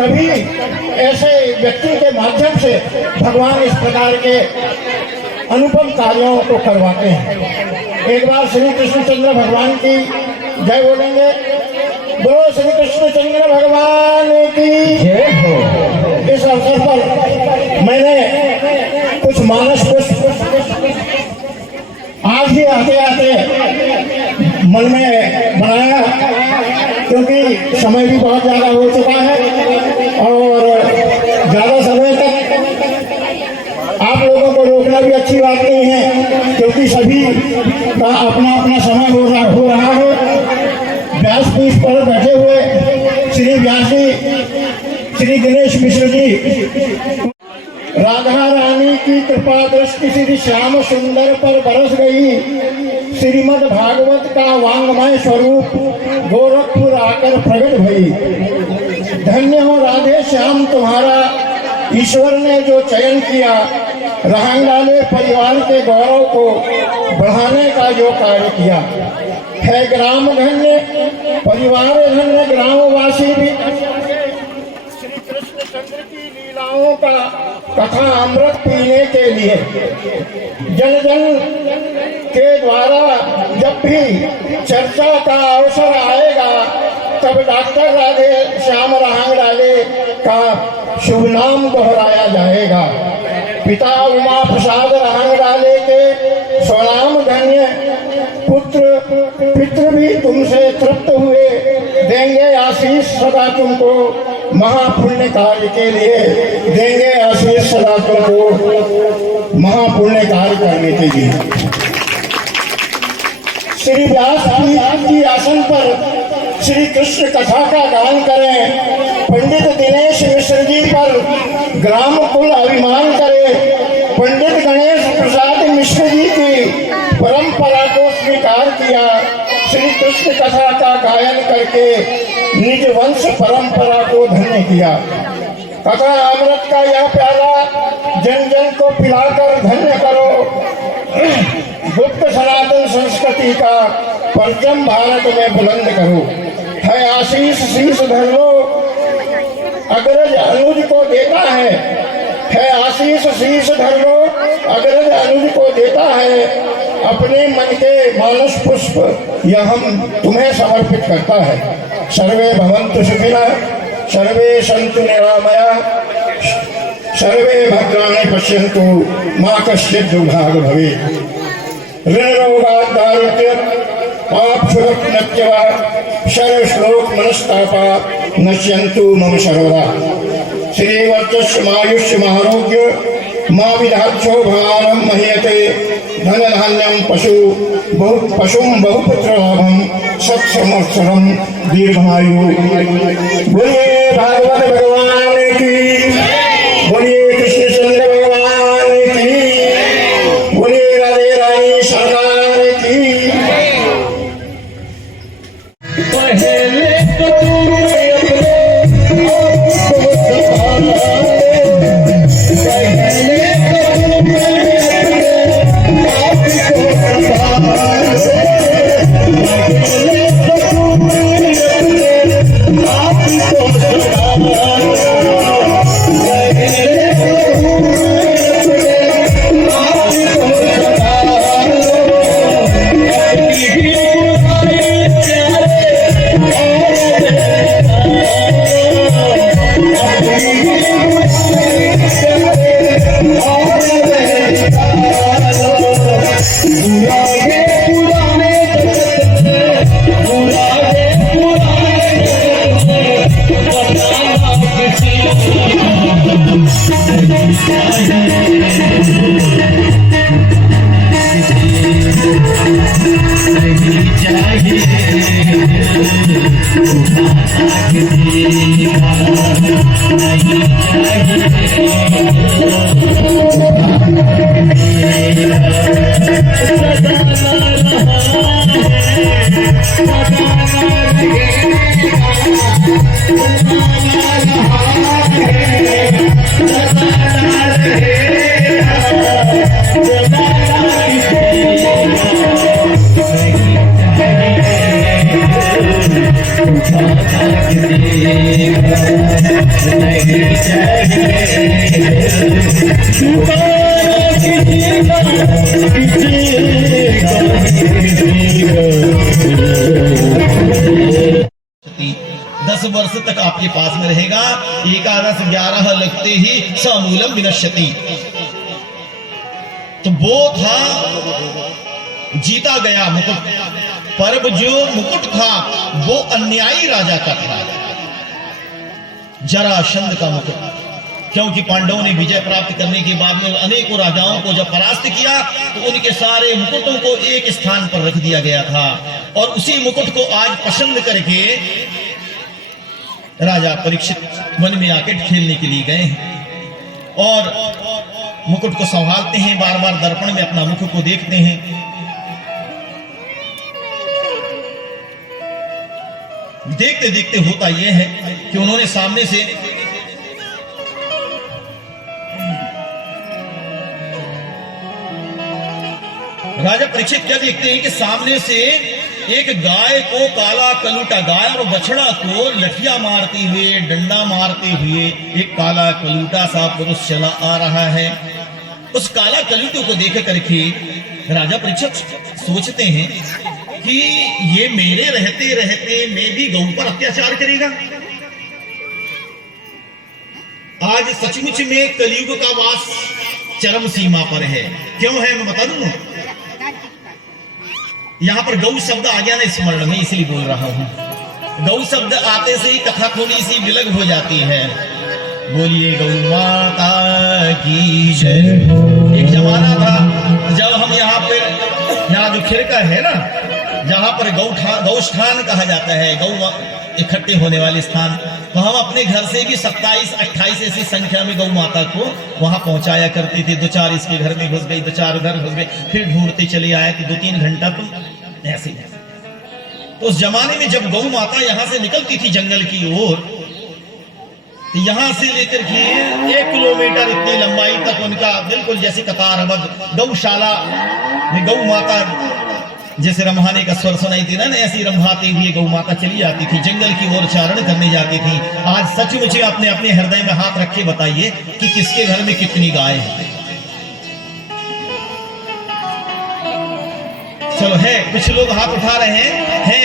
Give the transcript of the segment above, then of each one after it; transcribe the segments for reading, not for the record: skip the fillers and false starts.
तभी ऐसे व्यक्ति के माध्यम से भगवान इस प्रकार के अनुपम कार्यों को करवाते हैं। एक बार श्री कृष्णचंद्र भगवान की जय बोलेंगे। बोलो श्री कृष्णचंद्र भगवान की जय हो। इस अवसर पर मैंने कुछ मानस पुष्प आज ही आते आते मन में बनाया, क्योंकि समय भी बहुत ज्यादा हो चुका है और ज्यादा समय तक आप लोगों को रोकना भी अच्छी बात नहीं है, क्योंकि सभी का अपना अपना समय हो रहा है। व्यास पीठ पर बैठे हुए श्री व्यास जी, श्री दिनेश मिश्र जी, राधा रानी की कृपा दृष्टि श्री श्याम सुंदर पर बरस गई। श्रीमद् भागवत का वांगमय स्वरूप गोरखपुर आकर प्रकट भई। धन्य हो राधे श्याम तुम्हारा, ईश्वर ने जो चयन किया। रहंगाले परिवार के गौरव को बढ़ाने का जो कार्य किया है। ग्राम धन्य, परिवार धन्य, ग्रामवासी भी श्री कृष्णचंद्र की लीलाओं का कथा अमृत पीने के लिए जन जन के द्वारा जब भी चर्चा का अवसर आएगा, तब डॉक्टर राधे श्याम रहंगडाले का शुभ नाम दोहराया जाएगा। पिता उमा प्रसाद रहंगडाले के स्वनाम धन्य पुत्र पितृ भी तुमसे तृप्त हुए, देंगे आशीष सदा तुमको। महापुण्य कार्य के लिए देंगे आशीष सदा तुमको, महापुण्य कार्य करने के लिए। श्री व्यास की आसन पर श्री कृष्ण कथा का गान करें। पंडित दिनेश मिश्र जी पर ग्राम कुल अभिमान करे। पंडित गणेश प्रसाद मिश्र जी की परंपरा को स्वीकार किया। श्री कृष्ण कथा का गायन करके निज वंश परंपरा को धन्य किया। कथा अमृत का यह प्याला जन जन को पिलाकर धन्य करो। गुप्त सनातन संस्कृति का परचम भारत में बुलंद करो। है आशीष शीश धर लो, अग्रज अनुज को देता है आशीष शीश धर लो, अग्रज अनुज को देता है। अपने मन के मानस पुष्प यह हम तुम्हें समर्पित करता है। सर्वे भवन्तु सुखिनः, सर्वे सन्तु निरामयाः, सर्वे भद्राणि पश्यन्तु, मा कश्चित् दुर्भाग् भवेत्। ऋण रोगात् दारिद्र्यात् पाप सुरत्नत्यवा, सर्व श्लोक मनस्तापा नश्यन्तु मम सर्वदा। श्री वर्चस्मायुष्य आरोग्य मां विधाक्षो भारम महीयते। धन धान्यम पशुम बहुपुत्र लाभम सत्संवत्सरम दीर्घायु। बोलिए भागवत भगवान की, बोलिए कृष्णचंद्र भगवान की, बोलिए राधे रानी सरकार की। दस वर्ष तक आपके पास में रहेगा। 11 11 लगते ही समूलम विनश्यति। तो वो था जीता गया मुकुट, पर जो मुकुट था वो अन्यायी राजा का था, जरासंध का मुकुट। क्योंकि पांडवों ने विजय प्राप्त करने के बाद में अनेकों राजाओं को जब परास्त किया तो उनके सारे मुकुटों को एक स्थान पर रख दिया गया था, और उसी मुकुट को आज पसंद करके राजा परीक्षित वन में आके खेलने के लिए गए हैं और मुकुट को संभालते हैं, बार बार दर्पण में अपना मुख को देखते हैं। देखते देखते होता यह है कि उन्होंने सामने से राजा परीक्षित क्या देखते हैं कि सामने से एक गाय को, काला कलूटा गाय और बछड़ा को लठिया मारते हुए, डंडा मारते हुए एक काला कलूटा सा पुरुष चला आ रहा है। उस काला कलूटे को देख करके राजा परीक्षित सोचते हैं कि ये मेरे रहते रहते मैं भी गौ पर अत्याचार करेगा। आज सचमुच में कलयुग का वास चरम सीमा पर है। क्यों है मैं बता दूं। यहां पर गौ शब्द आ गया ना स्मरण में, इसलिए बोल रहा हूं। गौ शब्द आते से ही कथा थोड़ी सी विलग हो जाती है। बोलिए गौ माता की जय। एक जमाना था जब हम यहाँ जो खिरका है ना, जहां पर गौस्थान कहा जाता है, गौ इकट्ठे होने वाले स्थान, तो हम अपने घर से भी 27-28 ऐसी संख्या में गौ माता को वहां पहुंचाया करते थे। 2-4 इसके घर में घुस गई, 2-4 उधर घुस गए, फिर ढूंढते चले आए कि 2-3 घंटा तो ऐसे। तो उस जमाने में जब गौ माता यहां से निकलती थी जंगल की ओर, तो यहां से लेकर के 1 किलोमीटर इतनी लंबाई तक उनका बिल्कुल जैसे कतारबद्ध गौशाला में गौ माता जैसे रम्भाने का स्वर सुनाई थी ना, ऐसी रंभाते हुए गौ माता चली जाती थी, जंगल की ओर चारण करने जाती थी। आज सचमुच अपने अपने हृदय में हाथ रख के बताइए कि किसके घर में कितनी गाय है। चलो है, कुछ लोग हाथ उठा रहे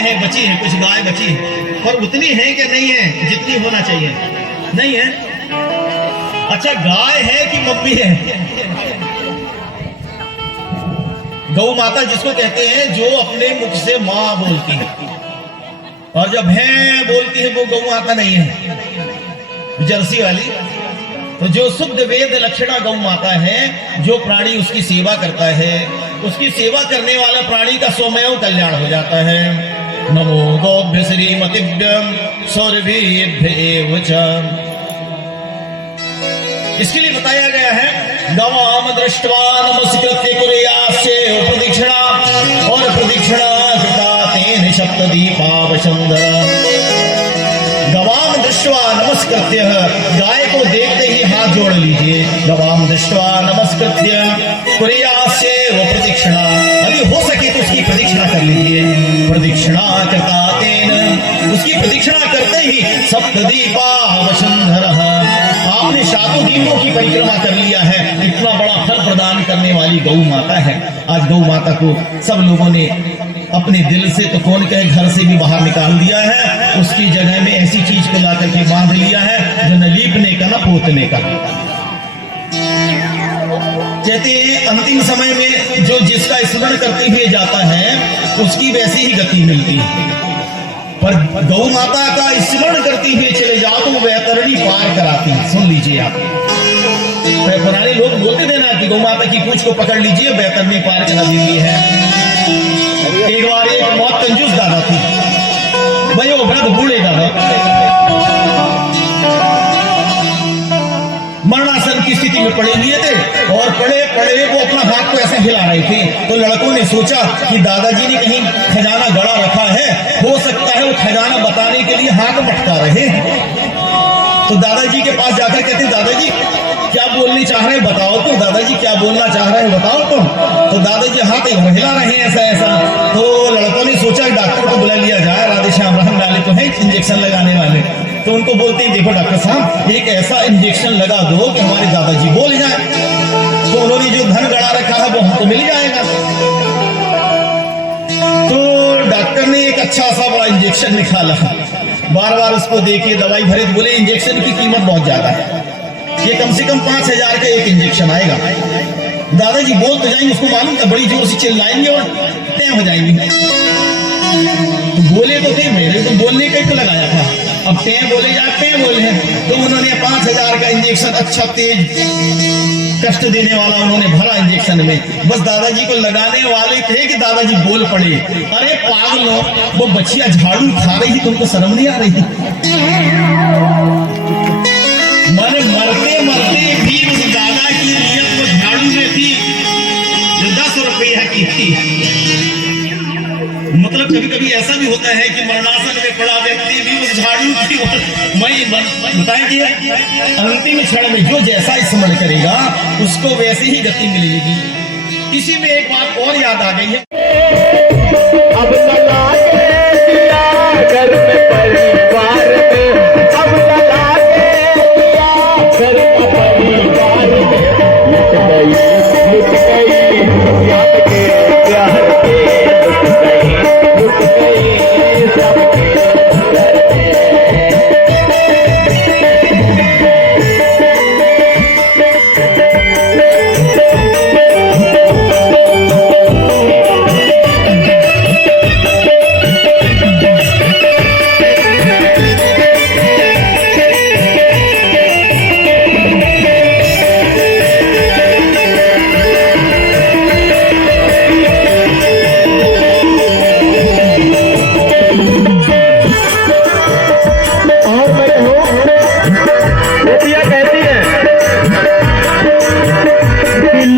हैं बची है, कुछ गाय बची है, पर उतनी है कि नहीं है जितनी होना चाहिए? नहीं है। अच्छा, गाय है कि मम्मी है? गौ माता जिसको कहते हैं जो अपने मुख से मां बोलती है, और जब है बोलती है वो गौ माता नहीं है, जर्सी वाली। तो जो शुद्ध वेद लक्षणा गौ माता है, जो प्राणी उसकी सेवा करता है, उसकी सेवा करने वाला प्राणी का स्वयं कल्याण हो जाता है। नमो गौभ्य श्रीमतिभ्यं सौरभीभ्य च। इसके लिए बताया गया है गवाम दृष्ट्वा नमस्कृत्य कुर्यास्य प्रदक्षिणा, और प्रदक्षिणा कृता तेन सप्तदीपावसंधर। गवाम दृष्ट्वा नमस्कृत्य, गाय को देखते ही हाथ जोड़ लीजिए। गवाम दृष्ट्वा नमस्कृत्य कुर्यास्य प्रदक्षिणा, अभी हो सके तो उसकी प्रदक्षिणा कर लीजिए। प्रदक्षिणा कृता तेन, उसकी प्रदक्षिणा करते ही सप्तदीपावसंधर, आपने 7 दीपों की परिक्रमा कर लिया है। इतना बड़ा फल प्रदान करने वाली गौ माता है। आज गौ माता को सब लोगों ने अपने दिल से तो कौन कहे घर से भी बाहर निकाल दिया है, उसकी जगह में ऐसी चीज को ला करके बांध लिया है जो न लीपने का न पोतने का। कहते हैं अंतिम समय में जो जिसका स्मरण करते हुए जाता है उसकी वैसी ही गति मिलती है, पर गौ माता का स्मरण करते हुए चले जाओ तो वैतरणी पार कराती है। सुन लीजिए आप, पुराने लोग बोलते थे ना कि गौ माता की पूंछ को पकड़ लीजिए वैतरणी पार करा देती है। एक बार एक बहुत कंजूस दादा थी भाई, वो वृद्ध बूढ़े दादा मरणासन की स्थिति में पड़े हुए थे, और पड़े पड़े वो अपना हाथ को ऐसे हिला रहे थे। तो लड़कों ने सोचा कि दादाजी ने कहीं खजाना गड़ा रखा है, हो सकता है वो खजाना बताने के लिए हाथ मटका रहे। तो दादाजी के पास जाकर कहते, दादाजी क्या बोलने चाह रहे हैं बताओ तो, दादाजी क्या बोलना चाह रहे हैं बताओ तुम। तो दादाजी हाथ हिला रहे हैं ऐसा ऐसा। तो लड़कों ने सोचा सोचा कि डॉक्टर को बुला लिया जाए, राधे श्याम राम वाले तो है इंजेक्शन लगाने वाले। तो उनको बोलते हैं देखो डॉक्टर साहब एक ऐसा इंजेक्शन लगा दो कि हमारे दादाजी बोल जाए। तो उन्होंने जो धन गड़ा रखा है वो हमको मिल जाएगा। तो डॉक्टर ने एक अच्छा सा बड़ा इंजेक्शन निकाला, बार बार उसको देखिए दवाई भरे, बोले इंजेक्शन की कीमत बहुत ज्यादा है, ये कम से कम 5,000 का एक इंजेक्शन आएगा। दादाजी बोल तो जाएंगे, उसको मालूम था बड़ी जोर से चिल्लाएंगे और तय हो जाएंगे। तो बोले तो थे, मेरे तो बोलने का ही तो लगाया था, अब तय बोले या तय बोले। तो उन्होंने 5,000 का इंजेक्शन अच्छा तेज कष्ट देने वाला उन्होंने भरा इंजेक्शन में। बस दादाजी को लगाने वाले थे कि दादाजी बोल पड़े, अरे पागलो वो बच्चिया झाड़ू खा रही थी, तुमको शर्म नहीं आ रही थी? मन मरते मरते भी उस दादा की नियत वो झाड़ू में थी जो 10 रुपया की थी। मतलब कभी कभी ऐसा भी होता है कि मरणासन में पड़ा व्यक्ति भी उस झाड़ू की बताएंगे अंतिम क्षण में जो जैसा स्मरण करेगा उसको वैसे ही गति मिलेगी। इसी में एक बात और याद आ गई है, अब लगा के दिया घर में परिवार में, अब लगा के दिया घर में परिवार में, लुट गई याद के प्यार के, लुट गई सबके घर में।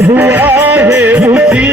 हुआ है उसी